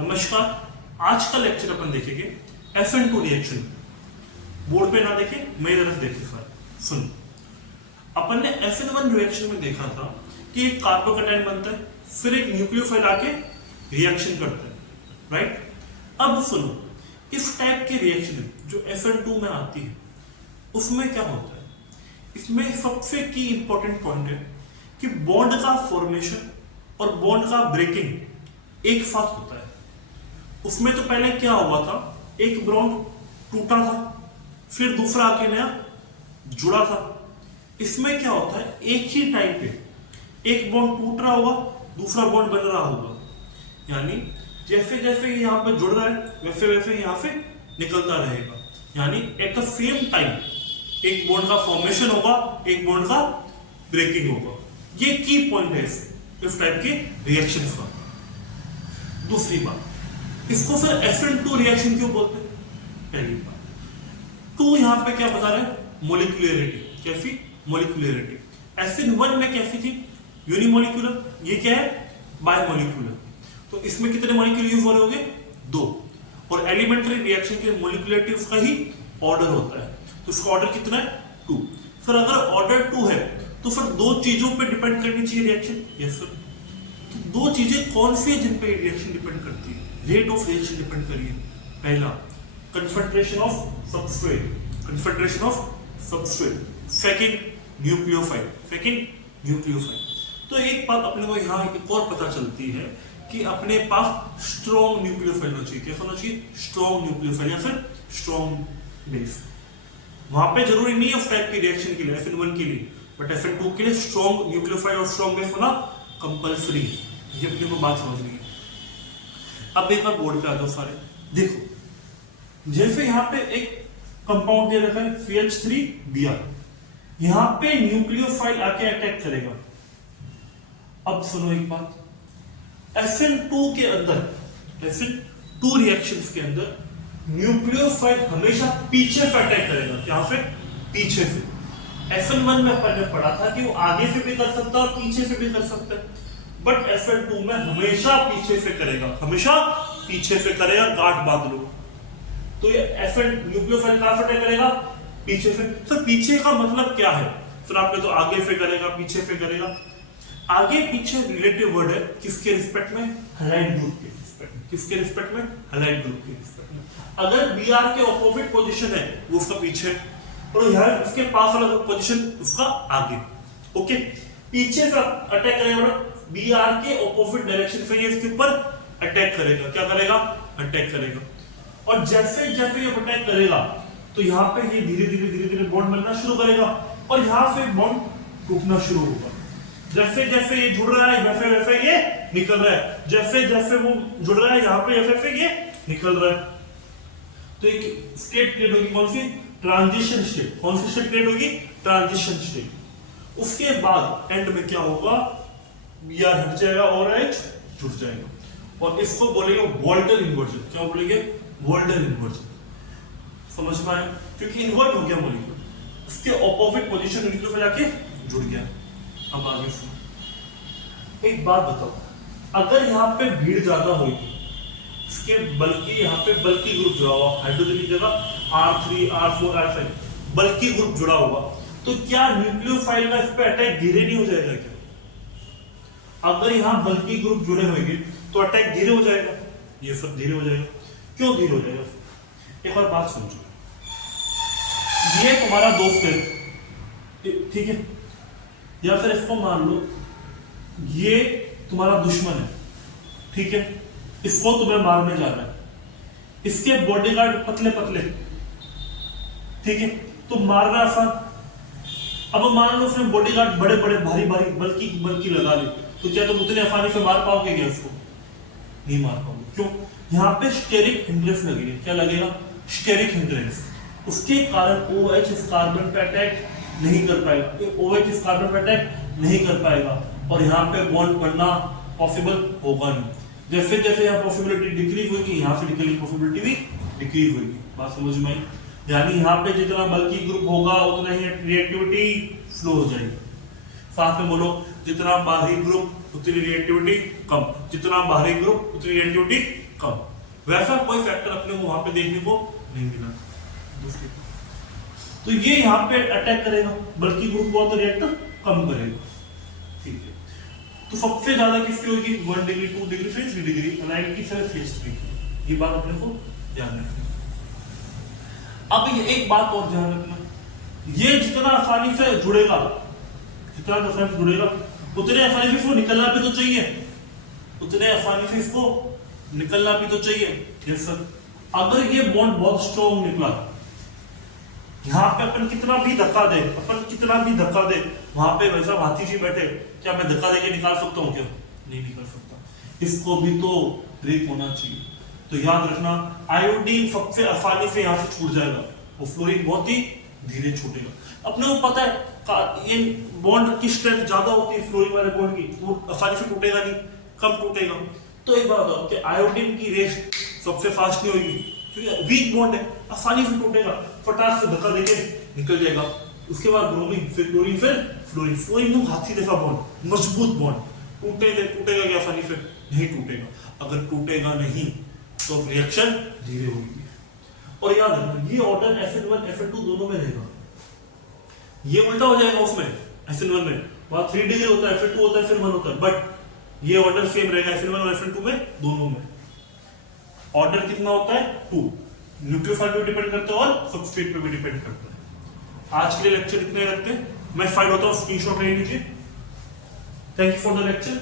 नमस्कार। आज का लेक्चर अपन देखेंगे FN2 रिएक्शन। बोर्ड पे ना देखे, मेरी तरफ देखे सर। सुन, अपन ने FN1 रिएक्शन में देखा था कि एक कार्बोकैटायन बनता है, फिर एक न्यूक्लियोफाइल आके रिएक्शन करता है, राइट। अब सुनो, इस टाइप की रिएक्शन जो FN2 में आती है उसमें क्या होता है। इसमें सबसे की इंपॉर्टेंट पॉइंट है कि बॉन्ड का फॉर्मेशन और बॉन्ड का ब्रेकिंग एक साथ होता है। उसमें तो पहले क्या हुआ था, एक बॉन्ड टूटा था, फिर दूसरा आके नया जुड़ा था। इसमें क्या होता है, एक ही टाइम पे एक बॉन्ड टूट रहा होगा, दूसरा बॉन्ड बन रहा होगा। यानी जैसे जैसे यहाँ पे जुड़ रहा है वैसे वैसे यहाँ से निकलता रहेगा। यानी एट द सेम टाइम एक बॉन्ड का फॉर्मेशन होगा, एक बॉन्ड का ब्रेकिंग होगा। ये की पॉइंट है इस टाइप के रिएक्शन का। दूसरी बात, इसको सर FN2 रिएक्शन क्यों बोलते हैं? पहली बात, टू यहां पे क्या बता रहे हैं, मोलिकुलरिटी। कैसी मोलिकुलरिटी? FN1 में कैसी थी, यूनिमोलिकुलर। ये क्या है, बायमोलिकुलर। तो इसमें कितने मॉलिक्यूल यूज हो रहे होंगे, दो। और एलिमेंट्री रिएक्शन के मोलिकुलरिटी उसका ही ऑर्डर होता है, तो उसका ऑर्डर कितना है, 2। सर अगर ऑर्डर 2 है तो सर दो चीजों पे डिपेंड करनी चाहिए रिएक्शन। Yes sir. तो दो चीजें कौन सी है जिन पे रिएक्शन डिपेंड करती है? रेट ऑफ रिएक्शन डिपेंड करिए। पहला, concentration of substrate, concentration of substrate. Second, nucleophile, second nucleophile. तो एक बात अपने को यहाँ एक और पता चलती है कि अपने पास स्ट्रॉन्ग न्यूक्लियोफाइल होना चाहिए। कैसा होना चाहिए, स्ट्रॉन्ग न्यूक्लियोफाइल या फिर स्ट्रॉन्ग बेस। वहां पे जरूरी नहीं है उस टाइप की रिएक्शन के लिए, FN1 के लिए, बट FN2 के लिए स्ट्रॉन्ग न्यूक्लियोफाइल और स्ट्रॉन्ग बेस होना कंपल्सरी। ये अपने को बात समझनी है। अब एक बार बोर्ड पे आ जाओ सारे, देखो जैसे यहाँ पे एक कंपाउंड दे रखा है CH3Br, यहां पे न्यूक्लियोफाइल आके अटैक करेगा। अब सुनो एक बात, FN2 के अंदर, FN2 रिएक्शंस के अंदर न्यूक्लियोफाइल हमेशा पीछे से अटैक करेगा। क्या से? पीछे से। FN1 में अपन ने पढ़ा था कि वो आगे से भी कर सकता है और पीछे से भी कर सकता है, बट FN2 में हमेशा पीछे से करेगा, हमेशा पीछे से करेगा। गांठ बांध लो। तो ये FN न्यूक्लियोफाइल कहां से अटैक करेगा, पीछे से। सर पीछे का मतलब क्या है? सर आपने तो आगे से करेगा, पीछे से करेगा। आगे पीछे रिलेटिव वर्ड है, किसके रिस्पेक्ट में, हैलाइड ग्रुप के रिस्पेक्ट में। किसके रिस्पेक्ट में, हैलाइड ग्रुप के रिस्पेक्ट में। अगर Br के ऑपोजिट पोजीशन है वो उसका पीछे, और यहां उसके पास वाला पोजीशन उसका आगे। ओके, पीछे से अटैक करेगा, Br के ऑपोजिट डायरेक्शन से ये इसके ऊपर अटैक करेगा। क्या करेगा, अटैक करेगा। और जैसे जैसे ये अटैक करेगा तो यहाँ पे ये धीरे धीरे बॉन्ड बनना शुरू करेगा और यहाँ से बॉन्ड टूटना शुरू होगा। जैसे जैसे ये जुड़ रहा है वैसे वैसे ये निकल रहा है, जैसे जैसे वो जुड़ रहा है यहाँ पे वैसे वैसे ये निकल रहा है। तो एक स्टेट क्रिएट होगी, कौन सी, ट्रांजिशन स्टेट। कौन सी स्टेट क्रिएट होगी, ट्रांजिशन स्टेट। उसके बाद एंड में क्या होगा, Br हट जाएगा और H जुड़ जाएगा, और इसको बोलेंगे वॉल्टर इन्वर्जन। क्या बोलेंगे, वॉल्टर इन्वर्जन। समझ पाए? क्योंकि इन्वर्ट हो गया मॉलिक्यूल, उसके ऑपोजिट पोजीशन न्यूक्लियोफाइल आके जुड़ गया। अब आगे सुनो, एक बात बताओ, अगर यहाँ पे भीड़ ज्यादा होगी, इसके बल्कि यहाँ पे बल्कि ग्रुप जुड़ा हुआ, हाइड्रोजन की जगह R3 R4 R5 बल्कि ग्रुप जुड़ा हुआ, तो क्या न्यूक्लियोफाइल का इस पे अटैक धीरे नहीं हो जाएगा क्या? अगर यहाँ बल्कि ग्रुप जुड़े होंगे तो अटैक धीरे हो जाएगा। ये सब धीरे हो जाएगा। क्यों धीरे हो जाएगा? एक और बात समझो, ये तुम्हारा दोस्त है, ठीक है, या फिर इसको मान लो ये तुम्हारा दुश्मन है, ठीक है, इसको तुम्हें मारने जाना है, इसके बॉडीगार्ड पतले पतले, ठीक है, तो मारना आसान। अब मान लो उसने बॉडीगार्ड बड़े बड़े भारी भारी बल्कि लगा ले, तो क्या तुम उतने आसानी से मार पाओगे क्या इसको? नहीं मार पाओगे। क्यों? यहाँ पे स्टेरिक हिंड्रेंस लगेगी। क्या लगेगा, स्टेरिक हिंड्रेंस। उसके कारण OH इस कार्बन पे अटैक नहीं कर पाएगा, OH इस कार्बन पे अटैक नहीं कर पाएगा, और यहाँ पे बॉन्ड बनना पॉसिबल होगा नहीं। जैसे जैसे यहाँ पॉसिबिलिटी डिक्रीज होगी, यहाँ से निकलने की पॉसिबिलिटी भी डिक्रीज होगी। बात समझ में आई? यानी यहाँ पे जितना बल्कि ग्रुप होगा उतना ही रिएक्टिविटी स्लो हो जाएगी। साथ में बोलो, जितना बाहरी ग्रुप उतनी रिएक्टिविटी कम, जितना बाहरी ग्रुप उतनी रिएक्टिविटी कम। वैसा कोई फैक्टर अपने को वहां पे देखने को नहीं मिला। तो ये यहाँ पे अटैक करेगा, बल्कि ग्रुप बॉन्ड रिएक्टर कम करेगा। ठीक है, तो सबसे ज्यादा किसकी होगी? 1 डिग्री, 2 डिग्री, फिर 3 डिग्री अलाइन की तरह फेज 3 की। ये बात अपने को ध्यान रखना। अब ये एक बात और ध्यान रखना, ये जितना आसानी से जुड़ेगा, जितना आसानी से जुड़ेगा, उतने आसानी से इसको निकलना भी तो चाहिए, उतने आसानी से इसको निकलना भी तो चाहिए। Yes sir. अगर ये बॉन्ड बहुत स्ट्रॉन्ग निकला, यहाँ पे अपन कितना भी धक्का दे, वहां पे वैसा भाती जी बैठे, क्या मैं धक्का देके निकाल सकता हूँ? क्या नहीं निकाल सकता, इसको भी तो ब्रेक होना चाहिए। तो याद रखना, आयोडीन सबसे आसानी से यहाँ से छूट जाएगा और फ्लोरीन बहुत ही धीरे छूटेगा। अपने को पता है ये बॉन्ड की स्ट्रेंथ ज्यादा होती है फ्लोरीन वाले बॉन्ड की, तो आसानी से टूटेगा नहीं, कम टूटेगा। तो एक बात हो कि आयोडीन की रेस सबसे फास्ट नहीं होगी, क्योंकि वीक बॉन्ड है, आसानी से टूटेगा, फटाक से धक्का देके निकल जाएगा। उसके बाद ब्रोमीन, फिर क्लोरीन, फिर फ्लोरीन। फ्लोरीन हाथी जैसा बॉन्ड, मजबूत बॉन्ड, टूटेगा क्या? आसानी से नहीं टूटेगा। अगर टूटेगा नहीं तो रिएक्शन धीरे होगी। और याद रखना, ये ऑर्डर FN1 FN2 दोनों में रहेगा, ये उल्टा हो जाएगा उसमें। FN1 में वहां 3 डिग्री होता है, FN2 होता है, फिर 1 होता है, बट ये ऑर्डर सेम रहेगा FN1 और FN2 में, दोनों में। ऑर्डर कितना होता है? 2। न्यूक्लियोफाइल पे डिपेंड करता है और सबस्ट्रेट पे भी डिपेंड करता है। आज के लिए लेक्चर इतने रखते हैं, मैं फाइल होता हूँ, स्क्रीनशॉट ले लीजिए। Thank you for the lecture.